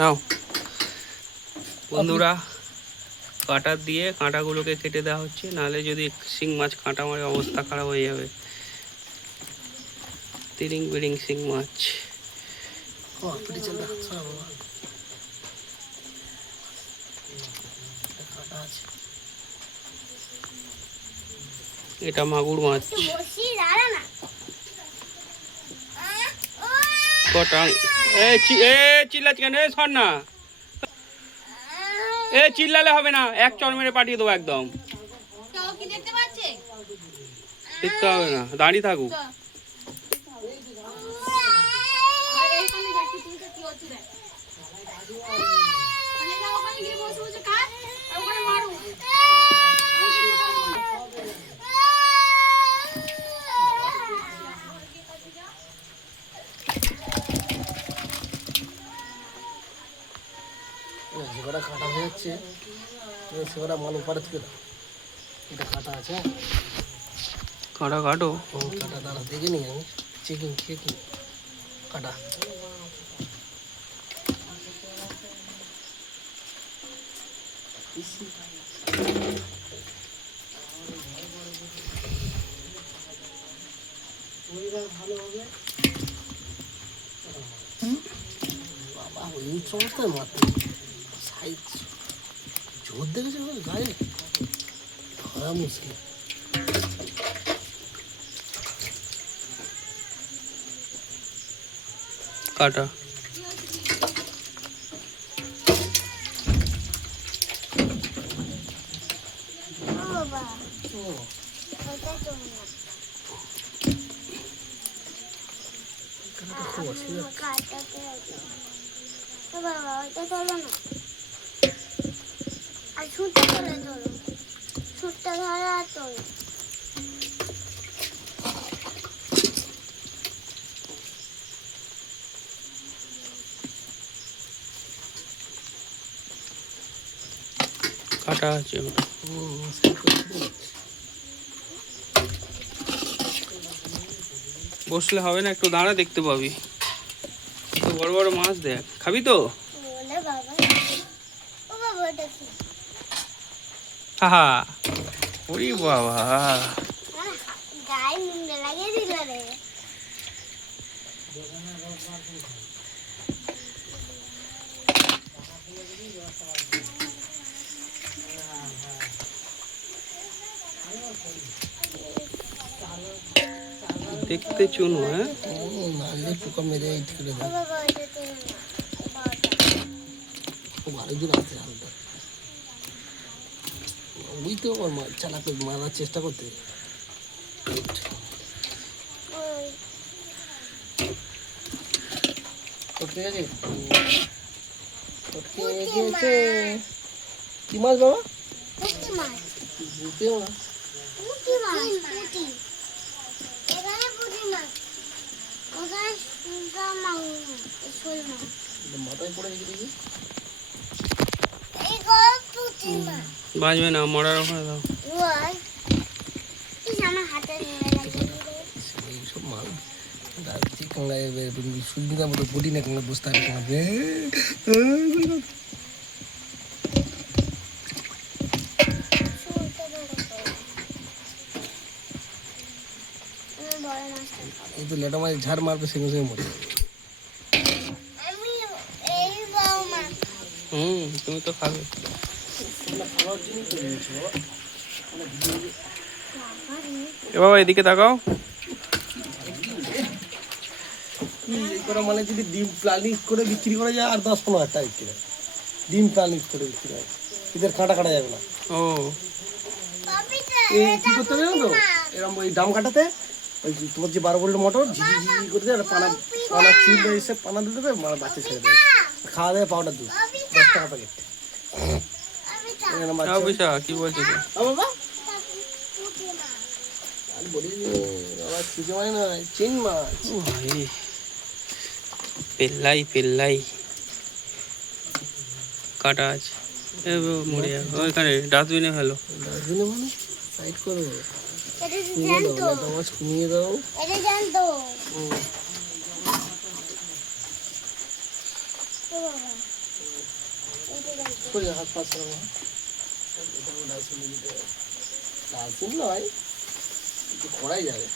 নাও বন্ধুরা, কাটার দিয়ে কাঁটাগুলোকে কেটে দেওয়া হচ্ছে, নাহলে যদি শিং মাছ কাঁটা মারে অবস্থা খারাপ হয়ে যাবে। তিরিং বিরিং শিং মাছ। এটা মাগুর মাছ। কটাং চিল্লাচ্ছি কেন? সর না, চিল্লালে হবে না, এক চড় মেরে পাঠিয়ে দেবো একদম। দেখতে হবে না, দাঁড়িয়ে থাকুক। যেটা কাটা হয়ে যাচ্ছে সেটা মাল উপরে থেকে দাও। এটা কাটা আছে, কাঁটা কাটো। কাটা দাঁড়া দেখে নি আমি, চেকিং কাটা। ভালো হবে বাবা, ওই সমস্যায় মারতে সাইজ জোর দেখেছে গায়ে, ধরা মুশকিল। কাটা কাটা আছে। বসলে হবে না, একটু দাঁড়া, দেখতে পাবি। বড় বড় মাছ দেখ, খাবি তো? হাহা, ওরে বাবা, দেখতে চুনো। হ্যাঁ, পোকা মেরে ঠেলে দেয়, ভালো জোর আসতে হালকা। ওই তো আমার চালাকে মারার চেষ্টা করতে। ঠিক আছে, কি মাছ বাবা? মাথায় পড়ে রেখে দেখি, বাঁচবে না, মরার ওখানে দাও। এইসব মাল কাংলায় সুবিধার মতো বডি না, কাংলা বসতে হবে কাংলা। এই তো লেটা মাছ ঝাড় মারবে, সঙ্গে সঙ্গে মরে। তুমি তো খাবে। এ বাবা, এদিকে তাকাও। মানে যদি ডিম প্লানিং করে বিক্রি করা যায় আর 10-15 হাজার টাকা বিক্রি হয়। ডিম প্লানিং করে বিক্রি হয়, এদের কাটা যাবে না। ও, এই কি করতে হবে জানো তো, এরকম ওই ডাম কাটাতে ওই তোমার যে 12 ভোল্টের মোটর ঝিঝি করে দেবে, পানা চিল্লে এসে পানা দিয়ে দেবে, মানে বাচ্চা ছেড়ে দেবে, খাওয়া দেবে পাউডার দুধ, 10 টাকা প্যাকেট। কি বলছিস? বাবা খুঁজে মানে না, চিং মাছ। পেল্লাই কাটা আছে, মরে যাবে। ওইখানে ডাস্টবিনে ফেলো। ডাস্টবিনে মানে সাইড করো, কমিয়ে দাও। করে হাত পাস করো লাসিন নয় একটু করাই যাবে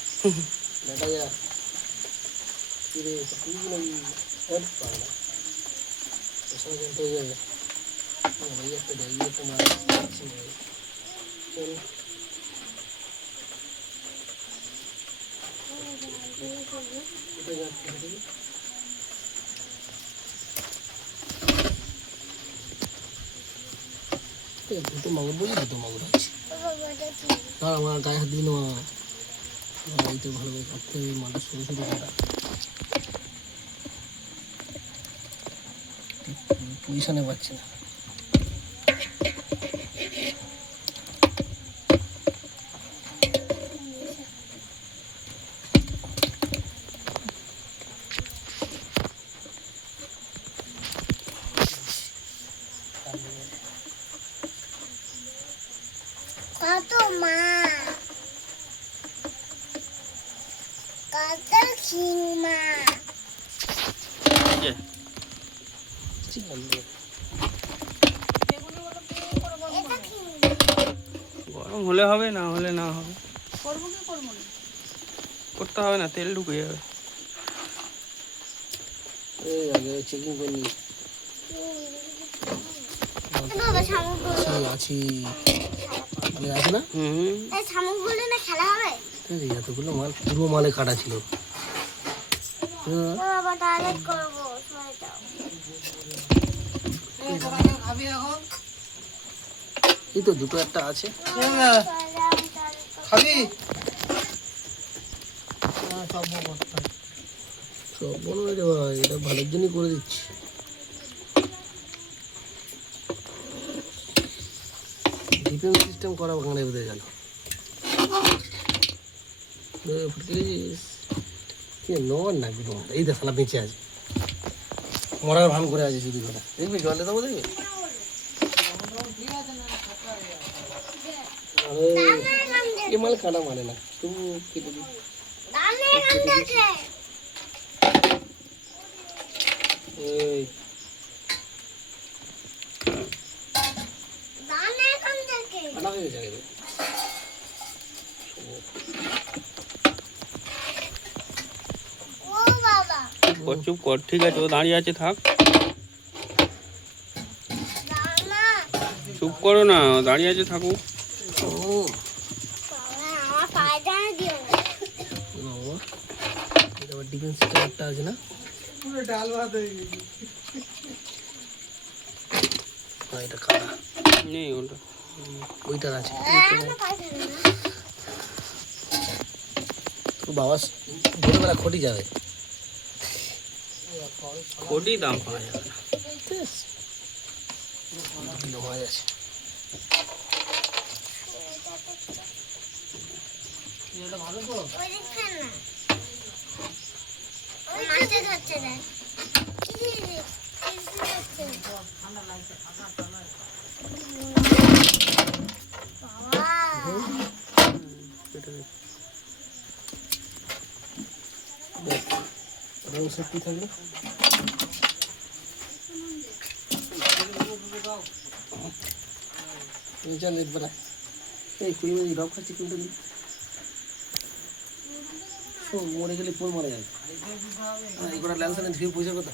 দেখা যায় ফিরে তুইগুলো হেল্প পায় না এসব জানতে হয়ে যাবে এই একটা জায়গায় তোমার চলো কোথায় যাচ্ছে দুটো মাগুর বলি দুটো মাগুর আছে আর আমার গায়ে হাত দিন এইটা ভালোভাবে কাটতে হবে মাটা সরু সরু কাটা পজিশনে পাচ্ছি না কত মা কত খিমা যে এটা কি গরম হলে হবে, না হলে না হবে। করবো কি করবো না করতে হবে না, তেল ঢুকে যাবে। এই আগে চেকিং করে নি বাবা শামুকগুলো আছি আছে না এই শামুকগুলো না খেলা হবে এতগুলো মাল পুরো মালে কাটা ছিল বাবা ডাইরেক্ট করবো সময়টা এই তো দুটো একটা আছে খাবি সব বলো রে ভাই এটা ভালোর জন্যই করে দিচ্ছি ডিফেন্স সিস্টেম করা বাংলায় বোঝা গেল ফুটকে গেছিস কি নর না বিনোদ এই দেখালা বেঁচে আছে মরার ভান করে আছে শুধু কথা দেখবি জলে দেবো দেখবি আরে এ মাল কাটা মানে না তবু কেটে দিই দানে এখান থেকে এই দানে এখান থেকে কাটা হয়ে যাবে ও বাবা চুপ কর, ঠিক আছে, ও দাঁড়িয়ে আছে, থাক। দানা চুপ করো না, ও দাঁড়িয়ে আছে, থাকুক। ও বাবা আমার পায়ে দানা দিও না বাবা এটা আবার ডিফেন্স সিস্টেম একটা আছে না পুরো ডাল ভাত হয়ে গেছে এটা কাটা নেই ওটা। ওইটার আছে আমার পায়ে দানা না তো বাবা ভোরবেলা খটি যাবে কোটি দাম পাওয়া যাবে না। কিলো মাছ আছে ওই দেখছেন না ওই মাছটা ধরছে দেখ কি ধরছে বাবা কেটে দে। রং সেফটি থাকলে চল লেট বেলা এই কুড়ি মিনিট রব খাচ্ছি কিন্তু মরে গেলে পোল মারা যায় এই কটা ল্যান্সারে ধুয়ে পয়সা কথা